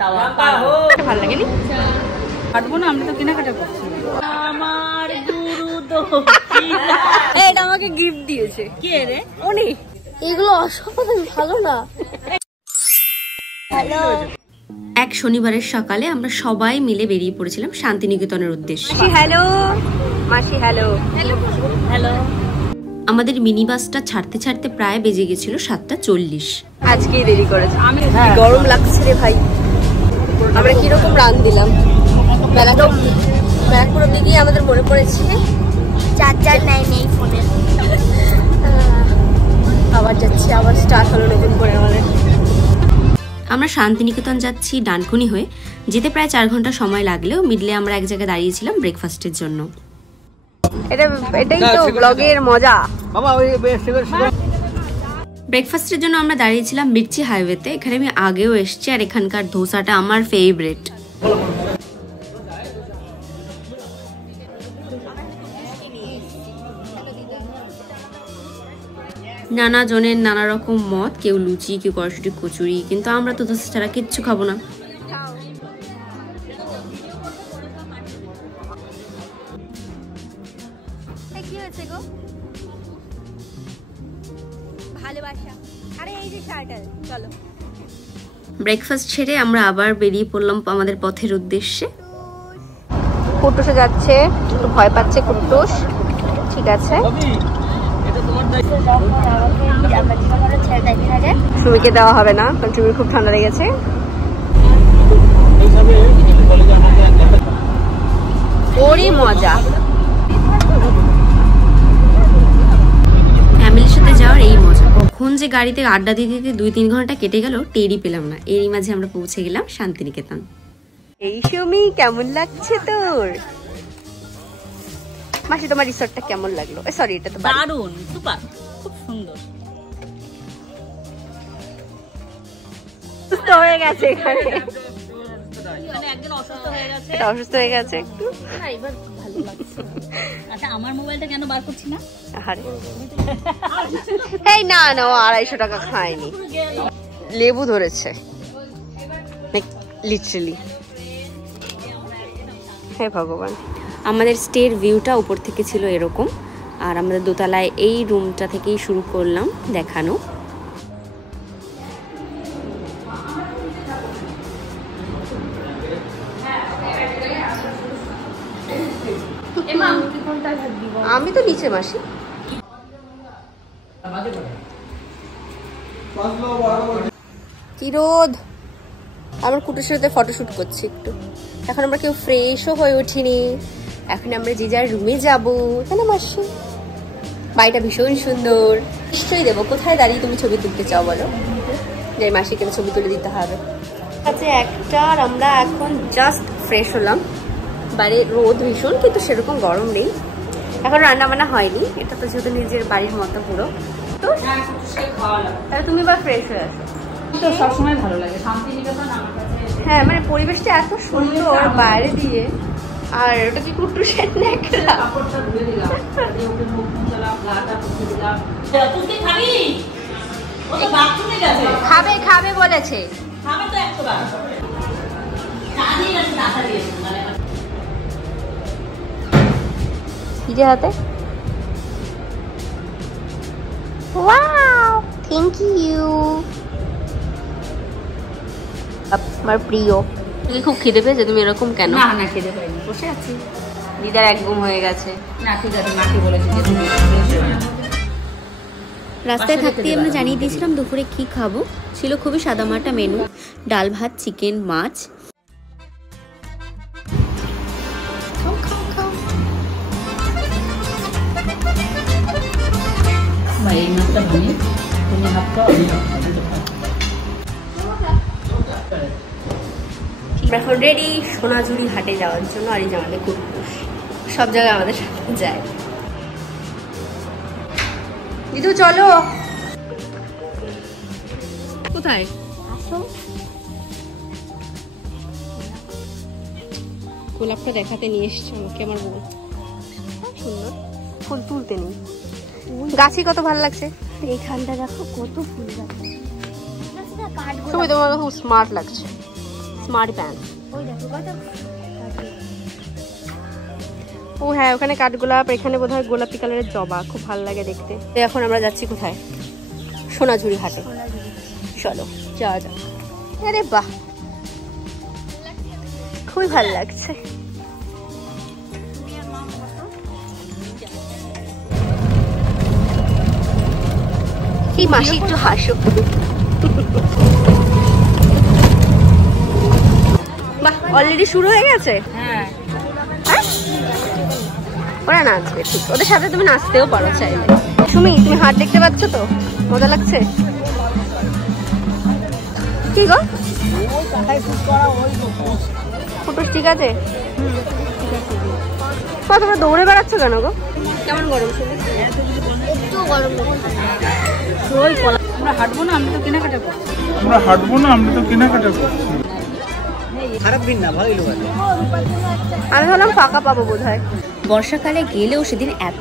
ভালো লাগেনি, কাটবো না, আমরা তো কেনাকাটা করছি। আমার এটা আমাকে গিফট দিয়েছে। কে রে? উনি। এগুলো অসাধারণ ভালো না। হ্যালো। এক শনিবারের সকালে আমরা সবাই মিলে বেরিয়ে পড়েছিলাম শান্তিনিকেতনের উদ্দেশ্যে। হ্যালো মাসি, হ্যালো হ্যালো। আমাদের মিনি বাসটা ছাড়তে ছাড়তে প্রায় বেজে গেছিল 7:40। আজকেই দেরি করেছে। আমি গরম লাগছে রে ভাই। আমরা কিরকম রান দিলাম ব্যারাকপুর অব্দি গিয়ে আমাদের মনে পড়েছে চার্জার নাই নেই ফোনে। আবার যাচ্ছি, আবার স্টার্ট হলো নতুন করে আমাদের। আমরা শান্তিনিকেতন যাচ্ছি ডানকুনি হয়ে। যেতে প্রায় 4 ঘন্টা সময় লাগলেও মিডলে আমরা এক জায়গায় দাঁড়িয়েছিলাম ব্রেকফাস্টের জন্য। এটাই তো ব্লগের মজা। ব্রেকফাস্টের জন্য আমরা দাঁড়িয়েছিলাম মির্চি হাইওয়েতে। এখানে আমি আগেও এসেছি আর এখানকার ধোসাটা আমার ফেভারিট। নানা জনের নানা রকম মত, কেউ লুচি, কেউ কড়াইশুঁটি কচুরি, কিন্তু আমরা তো ধোসা ছাড়া কিচ্ছু খাবো না। কি হয়েছে গো? ভালোবাসা। আরে এই যে শার্টার, চলো। ব্রেকফাস্ট ছেড়ে আমরা আবার বেরিয়ে পড়লাম আমাদের পথের উদ্দেশ্যে। কুট্টুসে যাচ্ছে, একটু ভয় পাচ্ছে কুট্টুস। ঠিক আছে, সুমিকে দেওয়া হবে না, কারণ সুমির খুব ঠান্ডা লেগেছে। ওরই মজা। ফ্যামিলির সাথে যাওয়ার এই মজা। কখন যে গাড়িতে আড্ডা দিতে দিতে 2-3 ঘন্টা কেটে গেল টেরই পেলাম না। এরই মাঝে আমরা পৌঁছে গেলাম শান্তিনিকেতন। এই সুমি, কেমন লাগছে তোর? মাসি, তোমার রিসর্টটা কেমন লাগলো? সরি, এটা তো দারুণ, সুপার, খুব সুন্দর। সুস্থ হয়ে গেছে এখানে, একজন অসুস্থ হয়ে গেছে, এটা অসুস্থ হয়ে গেছে একটু। না, এবার ভালো লাগছে। আচ্ছা, আমার মোবাইলটা কেন বার করছি না? আরে এই না না, ও 250 টাকা খায়নি, লেবু ধরেছে লিটারালি। হে ভগবান। আমাদের স্টের ভিউটা উপর থেকে ছিল এরকম, আর আমাদের দোতলায় এই রুমটা থেকেই শুরু করলাম দেখানো। আমি তো নিচে মাসি। কি রোদ। আমার কুটুর সাথে ফটোশুট করছি একটু। এখন আমরা কেউ ফ্রেশও হয়ে উঠিনি, এখন আমরা যে যার রুমে যাবো, তাই না মাসি? বাড়িটা ভীষণ সুন্দর। নিশ্চয়ই দেবো। কোথায় দাঁড়িয়ে তুমি ছবি তুলতে চাও বলো, যে মাসিকে ছবি তুলে দিতে হবে। আচ্ছা, একটা আর আমরা এখন জাস্ট ফ্রেশ হলাম। বাইরে রোদ ভীষণ, কিন্তু সেরকম গরম নেই। এখন রান্না বান্না হয়নি, এটা তো যেহেতু নিজের বাড়ির মতো পুরো। তো তাহলে তুমি বা ফ্রেশ হয়ে আসো। তো সবসময় ভালো লাগে শান্তিনিকেতন আমার কাছে। হ্যাঁ, মানে পরিবেশটা এত সুন্দর বাইরে দিয়ে। আর ওটা কি কুট্টুসের নেকড়া? কাপড়টা ধুয়ে দিলাম, ওকে মুখ মুছলাম, গাটা মুছে দিলাম। তুই খাবি? ও তো বাথরুমে গেছে। খাবে খাবে বলেছে। খাবে তো 100 বার। খালি আছে, টাকা দিয়েছে মানে। কি যে হাতে? Wow, thank you. আমার প্রিয়। তুমি খুব খিদে পেয়েছে, তুমি এরকম কেন? না না, খেতে পারিনি, বসে আছি। দিদার একদম হয়ে গেছে। না ঠিক আছে, মাকে বলেছি যে তুমি রাস্তায় থাকতেই আমরা জানিয়ে দিয়েছিলাম দুপুরে কি খাবো। ছিল খুবই সাদামাটা মেনু, ডাল ভাত, চিকেন, মাছ। এই মাছটা ভাঙি, তুমি হাতটা এখন রেডি সোনাঝুরি হাটে যাওয়ার জন্য। আর এই যে আমাদের কুট্টুস সব জায়গায় আমাদের সাথে যায়। দিদু চলো। কোথায়? গোলাপটা দেখাতে নিয়ে এসছে আমাকে আমার বউ। সুন্দর ফুল তুলতে নেই, গাছে কত ভালো লাগছে। এইখানটা দেখো কত ফুল গাছ। তুমি তোমার খুব স্মার্ট লাগছে। Smart pant. ওই দেখো কত ও হ্যাঁ, ওখানে কাঠগোলাপ, এখানে বোধহয় গোলাপি কালারের জবা, খুব ভালো লাগে দেখতে। এখন আমরা যাচ্ছি কোথায়? সোনাঝুরি হাটে। চলো যাওয়া যাক। আরে বাহ, খুবই ভালো লাগছে। এই মাসি একটু হাসো। বাহ, অলরেডি শুরু হয়ে গেছে। হ্যাঁ, ওরা নাচবে, ঠিক, ওদের সাথে তুমি নাচতেও পারো চাইলে। সুমি, তুমি হাট দেখতে পাচ্ছ তো? মজা লাগছে? কি গো ফুটুস, ঠিক আছে? তোমরা দৌড়ে বেড়াচ্ছ কেন গো? কেমন গরম? একটু গরম আমরা হাঁটবো না, আমরা তো কেনাকাটা করছি। খারাপ দিন না, ভালোই লোক আছে। আমি ভাবলাম ফাঁকা পাবো বোধহয়। বর্ষাকালে গেলেও সেদিন এত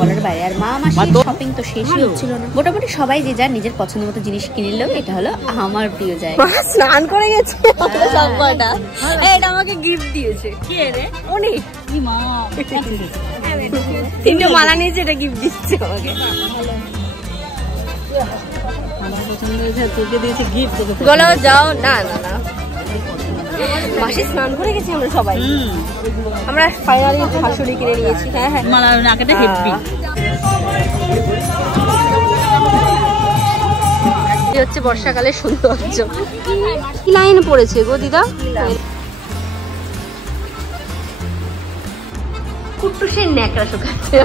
বলার বাইরে। আর মা মাসির শপিং তো শেষই হচ্ছিল না। মোটামুটি সবাই যে যার নিজের পছন্দ মতো জিনিস কিনে নিল। এটা হলো আমার প্রিয় জায়গা। স্নান করে গেছে সবকটা। এটা আমাকে গিফট দিয়েছে। কে রে? উনি কি মা, তিনটে মালা নিয়েছে, এটা গিফট দিচ্ছে আমাকে। আমার পছন্দ হয়েছে, তোকে দিয়েছে গিফট। গলাও যাও। না না না, মাসি স্নান করে গেছি আমরা সবাই। আমরা ফাইনালি শাশুড়ি কিনে নিয়েছি। হ্যাঁ হ্যাঁ, মালা নাকেটা হেভি। এই হচ্ছে বর্ষাকালের সৌন্দর্য। কি লাইন পড়েছে গো দিদা? কুট্টুসের ন্যাকড়া শুকাচ্ছে।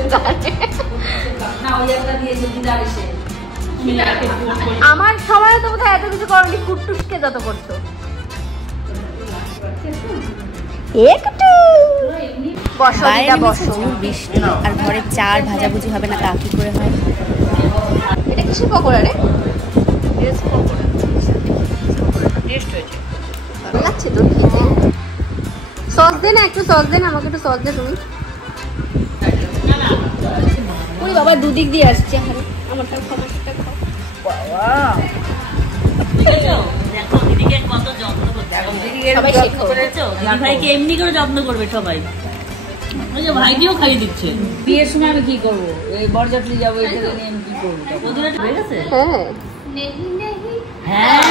না, ওই একটা দিয়েছে দিদার এসে। আমার সময় তো বোধহয় এত কিছু করেনি, কুট্টুসকে যত করতো। একটু বসো দিদা, বসো। বৃষ্টি আর ঘরে চার ভাজাভুজি হবে না, তা কি করে হয়? এটা কিসের পকোড়া রে? ভালো লাগছে তো খেতে। সস দে না, একটু সস দে না, আমাকে একটু সস দে তুমি। ওরে বাবা, দুদিক দিয়ে আসছে। আমারটা খাও, আমারটা খাও। দেখো দিদিকে কত যত্ন করছে। সবাই শেখো। দিদি ভাইকে এমনি করে যত্ন করবে সবাই। ওই যে ভাইকেও খাইয়ে দিচ্ছে। বিয়ের সময় আমি কি করবো? এই বরযাত্রী যাবো, এটা নিয়ে আমি কি করবো? ওদের হয়ে গেছে। হ্যাঁ হ্যাঁ,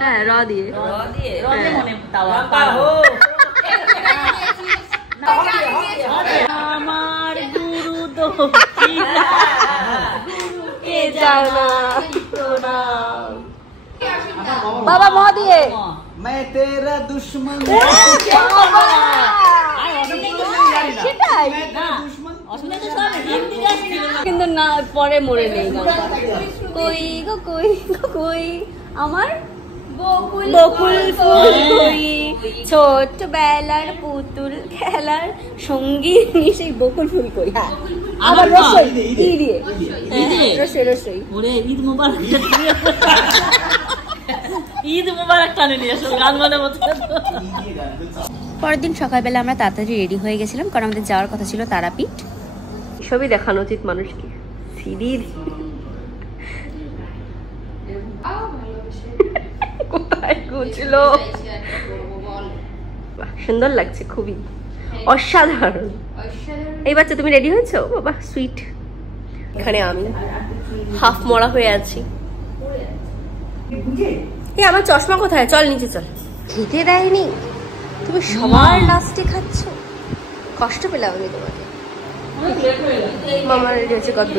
হ্যাঁ, র দিয়ে রদে মনে তাওয়া আমার গুরু তো কে জানা বাবা ম দিয়ে। मैं तेरा दुश्मन। সেটাই কিন্তু না, পরে মরে নেই গানটা। কই গো কই গো কই আমার বকুল ফুল কই, ছোটবেলার পুতুল খেলার সঙ্গী সেই বকুল ফুল কই। হ্যাঁ, আবার রসই ই দিয়ে, রসই রসই। ওরে ঈদ মোবারক, ঈদ মোবারক টানে নিয়ে আসো গান বলে মতো। পরের দিন সকালবেলা আমরা তাড়াতাড়ি রেডি হয়ে গেছিলাম, কারণ আমাদের যাওয়ার কথা ছিল তারাপীঠ। সবই দেখানো উচিত মানুষকে। সিঁড়ির কোথায় ঘুরছিল, সুন্দর লাগছে, খুবই অসাধারণ। এই বাচ্চা, তুমি রেডি হয়েছো? বাবা সুইট। এখানে আমি হাফ মরা হয়ে আছি। এই আমার চশমা কোথায়? চল নিচে চল। খেতে দেয়নি, তুমি সবার লাস্টে খাচ্ছ। কষ্ট পেলাম আমি তোমাকে। মামা রেডি হচ্ছে কত?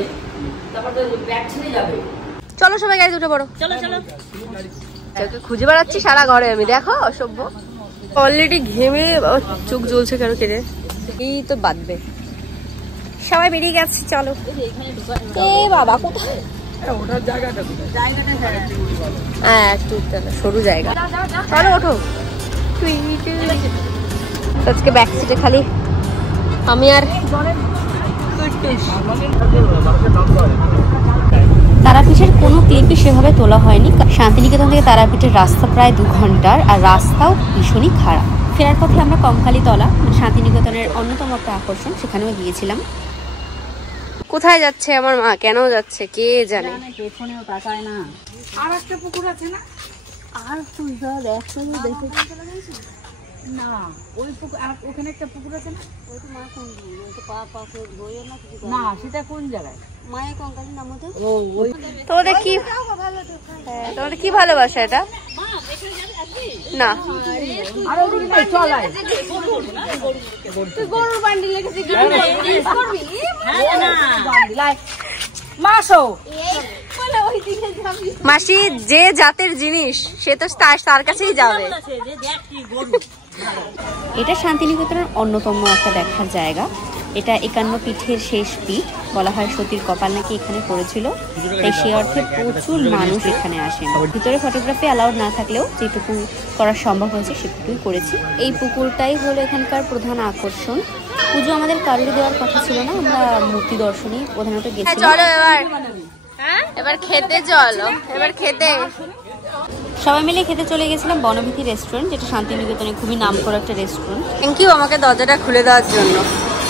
চলো সবাই গাড়ি দুটো বড়। চলো চলো, খুঁজে বেড়াচ্ছি সারা ঘরে আমি, দেখো অসভ্য। অলরেডি ঘেমে চোখ জ্বলছে কেন কেড়ে, এই তো বাঁধবে। সবাই বেরিয়ে গেছে, চলো। এ বাবা কোথায়? হ্যাঁ একটু সরু জায়গা, চলো ওঠো। আজকে ব্যাক সিটে খালি আমি আর তারাপীঠের কোনো ক্লিপই সেভাবে তোলা হয়নি। শান্তিনিকেতন থেকে তারাপীঠের রাস্তা প্রায় 2 ঘন্টার, আর রাস্তাও ভীষণই খারাপ। ফেরার পথে আমরা কঙ্কালীতলা, শান্তিনিকেতনের অন্যতম একটা আকর্ষণ, সেখানেও গিয়েছিলাম। কোথায় যাচ্ছে আমার মা, কেন যাচ্ছে কে জানে। পেছনেও তাকায় না। আর একটা পুকুর আছে না? আর তুই ধর একটা দেখে না, ওই পুকুর আর ওখানে একটা পুকুর আছে না? ওই তো মা কোন ওই তো পা করে ধোয়ে না কিছু না, সেটা কোন জায়গায়? মায়ের কঙ্কালের নাম মতো। ও ওই তোমাদের কি তোমাদের কি ভালোবাসা এটা? না আর ওদিকে নাই, চল আয়। তুই গরুর বান্ডিল লেগেছিস কি করবি? হ্যাঁ না বান্ডিল আয় মাসো। বলে ওই দিকে যাবি। মাসি যে জাতের জিনিস সে তো তার কাছেই যাবে। এটা শান্তিনিকেতনের অন্যতম একটা দেখার জায়গা। এটা 51 পীঠের শেষ পীঠ। বলা হয় সতীর কপাল নাকি এখানে পড়েছিল, তাই সে অর্থে প্রচুর মানুষ এখানে আসেন। ভিতরে ফটোগ্রাফি অ্যালাউড না থাকলেও যেটুকু করা সম্ভব হয়েছে সেটুকুই করেছি। এই পুকুরটাই হলো এখানকার প্রধান আকর্ষণ। পুজো আমাদের কারোর দেওয়ার কথা ছিল না, আমরা মূর্তি দর্শনই প্রধানত গেছিলাম। চলো এবার খেতে, চলো এবার খেতে। সবাই মিলে খেতে চলে গেছিলাম বনবিথি রেস্টুরেন্ট, যেটা শান্তিনিকেতনে খুবই নামকরা একটা রেস্টুরেন্ট। থ্যাংক ইউ আমাকে দরজাটা খুলে দেওয়ার জন্য।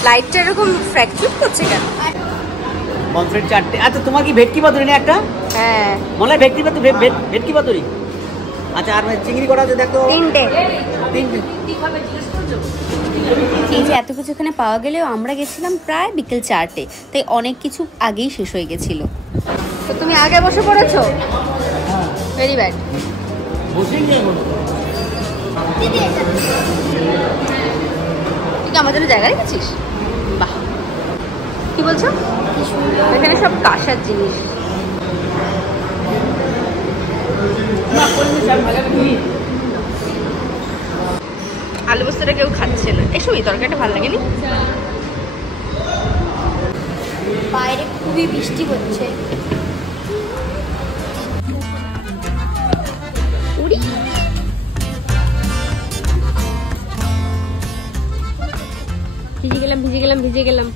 লাইটটা এরকম ফ্র্যাকচুর করছে কেন? পমফ্রেট 4টে। আচ্ছা তোমার কি ভেটকি পাতুরি না একটা? হ্যাঁ মনে হয় ভেটকি পাতুরি। আচ্ছা আর চিংড়ি করা আছে দেখো। 3টে। এই যে এত কিছু এখানে পাওয়া গেলেও আমরা গেছিলাম প্রায় বিকেল 4টে, তাই অনেক কিছু আগেই শেষ হয়ে গেছিল। তো তুমি আগে বসে পড়েছো? Very bad. তুই কি আমার জন্য জায়গা রেখেছিস? বাহ, কি বলছো? এখানে সব কাঁসার জিনিস। আলু পোস্তটা কেউ খাচ্ছে না। এই শুনি তরকারিটা ভালো লাগেনি। বাইরে খুবই বৃষ্টি হচ্ছে। ভিজে গেলাম।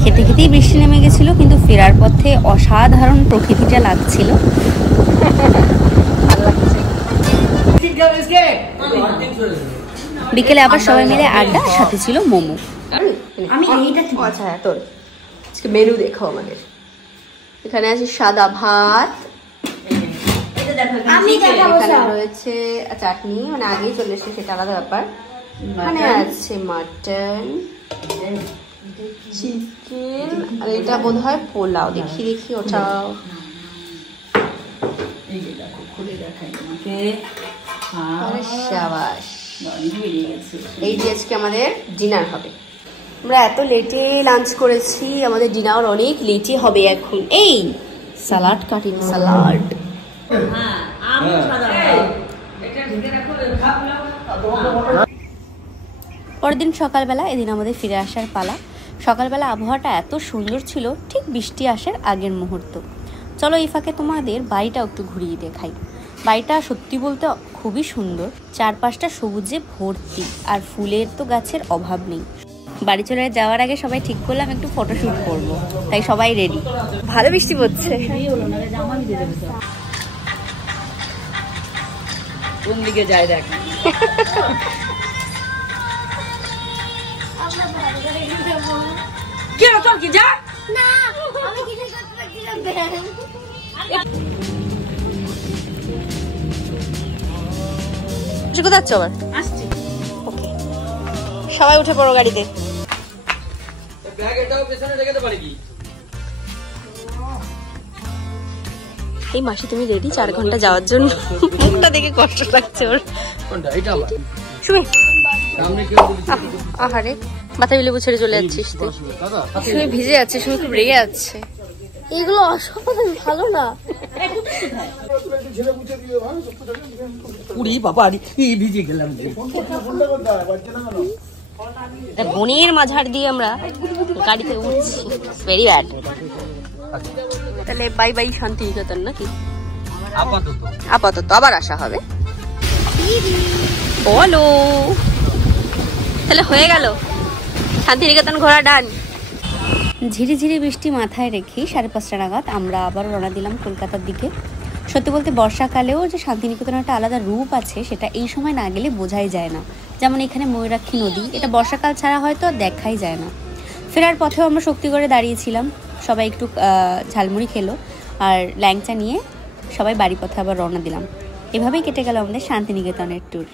খেতে খেতেই বৃষ্টি নেমে গেছিল, কিন্তু ফেরার পথে অসাধারণ প্রকৃতিটা লাগছিল। বিকেলে আবার সবাই মিলে আড্ডা, সাথে ছিল মোমো। আমি এইটা আচ্ছা হ্যাঁ, তোর আজকে মেনু দেখো আমাদের। এখানে আছে সাদা ভাত, এখানে রয়েছে চাটনি, মানে আগেই চলে এসেছে সেটা আলাদা ব্যাপার। এখানে আছে মাটন, চিকেন, আর এটা বোধ হয় পোলাও। দেখি ওটাও। শাবাশ। এই যে আজকে আমাদের ডিনার হবে। আমরা এত লেটে লাঞ্চ করেছি, আমাদের ডিনার অনেক লেটে হবে এখন। এই সালাড কাটিং, সালাড। পরের দিন সকালবেলা, এদিন আমাদের ফিরে আসার পালা। সকালবেলা আবহাওয়াটা এত সুন্দর ছিল, ঠিক বৃষ্টি আসার আগের মুহূর্ত। চলো এই ফাঁকে তোমাদের বাড়িটা একটু ঘুরিয়ে দেখাই। বাড়িটা সত্যি বলতে খুবই সুন্দর, চারপাশটা সবুজে ভর্তি, আর ফুলের তো গাছের অভাব নেই। বাড়ি চলে যাওয়ার আগে সবাই ঠিক করলাম একটু ফটোশুট করব, তাই সবাই রেডি। ভালো বৃষ্টি পড়ছে। কোন দিকে যায় দেখ। কেন চল কি যা না, আমি কিছু করতে পারছিলাম না। কোথায় যাচ্ছ আবার? আসছি। ওকে, সবাই উঠে পড়ো গাড়িতে। এই মাসি তুমি রেডি 4 ঘন্টা যাওয়ার জন্য? মুখটা দেখে কষ্ট লাগছে ওর। শুনে আহারে, মাথা বিলে ছেড়ে চলে যাচ্ছিস তুই। শুনে ভিজে যাচ্ছে, শুনে খুব রেগে যাচ্ছে। এগুলো অসাধারণ ভালো না। ভিজে গেলাম। বনের মাঝার দিয়ে আমরা গাড়িতে উঠছি। Very bad. তাহলে বাই বাই শান্তিনিকেতন নাকি? আপাতত আবার আসা হবে। বলো, তাহলে হয়ে গেল শান্তিনিকেতন ঘোরা ডান। ঝিরিঝিরি বৃষ্টি মাথায় রেখে 5:30 নাগাদ আমরা আবার রওনা দিলাম কলকাতার দিকে। সত্যি বলতে বর্ষাকালেও যে শান্তিনিকেতনের একটা আলাদা রূপ আছে, সেটা এই সময় না গেলে বোঝাই যায় না। যেমন এখানে ময়ূরাক্ষী নদী, এটা বর্ষাকাল ছাড়া হয়তো দেখাই যায় না। ফেরার পথেও আমরা শক্তিগড়ে দাঁড়িয়েছিলাম, সবাই একটু ঝালমুড়ি খেলো আর ল্যাংচা নিয়ে সবাই বাড়ি পথে আবার রওনা দিলাম। এভাবেই কেটে গেল আমাদের শান্তিনিকেতনের ট্যুর।